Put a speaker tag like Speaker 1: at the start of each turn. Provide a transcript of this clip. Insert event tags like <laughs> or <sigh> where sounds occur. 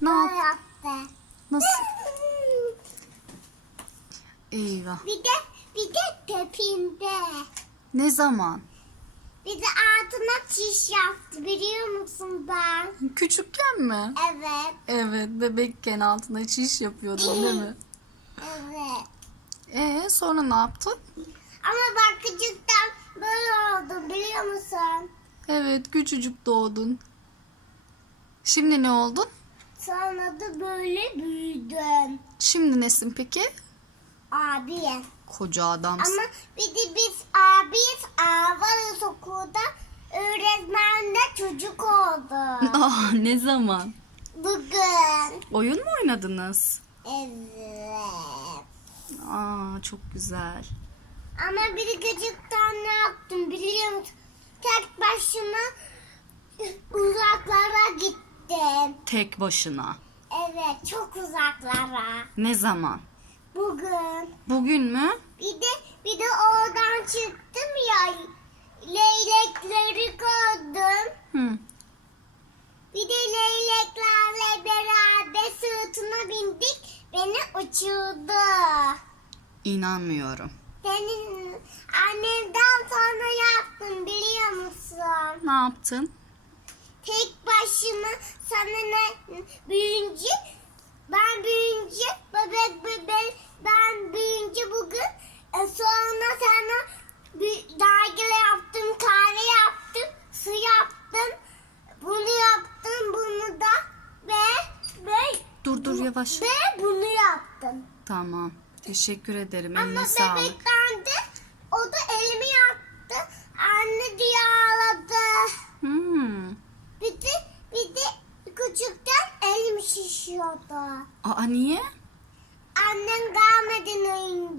Speaker 1: Ne yap?
Speaker 2: yaptı.
Speaker 1: Nasıl? Eyvah.
Speaker 2: Bir de bir de tepinde.
Speaker 1: Ne zaman?
Speaker 2: Bir de altına çiş yaptı biliyor musun ben?
Speaker 1: Küçükken mi?
Speaker 2: Evet.
Speaker 1: Evet bebekken altına çiş yapıyordun değil mi? <laughs>
Speaker 2: Evet.
Speaker 1: Ee sonra ne yaptın?
Speaker 2: Ama bak küçükten böyle oldu biliyor musun?
Speaker 1: Evet küçücük doğdun. Şimdi ne oldun?
Speaker 2: Sonra da böyle büyüdüm.
Speaker 1: Şimdi nesin peki?
Speaker 2: Abi.
Speaker 1: Koca adamsın.
Speaker 2: Ama bir de biz abiyiz. Varız okulda. Öğretmen de çocuk oldu. <laughs>
Speaker 1: Aa, ne zaman?
Speaker 2: Bugün.
Speaker 1: Oyun mu oynadınız?
Speaker 2: Evet.
Speaker 1: Aa çok güzel.
Speaker 2: Ama bir küçükten ne yaptım biliyor musun? Tek başıma uzaklara gittim.
Speaker 1: Tek başına.
Speaker 2: Evet çok uzaklara.
Speaker 1: Ne zaman?
Speaker 2: Bugün.
Speaker 1: Bugün mü?
Speaker 2: Bir de bir de oradan çıktım ya leylekleri gördüm.
Speaker 1: Hı.
Speaker 2: Bir de leyleklerle beraber sırtına bindik. Beni uçurdu.
Speaker 1: İnanmıyorum.
Speaker 2: Senin annemden sonra yaptım biliyor musun?
Speaker 1: Ne yaptın?
Speaker 2: Tek başıma sana ne büyüyünce ben büyüyünce bebek bebek ben büyüyünce bugün e, sonra sana bir dergile yaptım kahve yaptım su yaptım bunu yaptım bunu da ve ve
Speaker 1: Dur dur yavaş.
Speaker 2: ve bunu yaptım.
Speaker 1: Tamam. Teşekkür ederim.
Speaker 2: Ama
Speaker 1: Eline sağlık.
Speaker 2: bebekten de o da elimi yaktı. Anne diye ağladı.
Speaker 1: Hmm.
Speaker 2: Bir de, bir de küçükten elim şişiyordu.
Speaker 1: Aa niye?
Speaker 2: Annem gelmeden önce.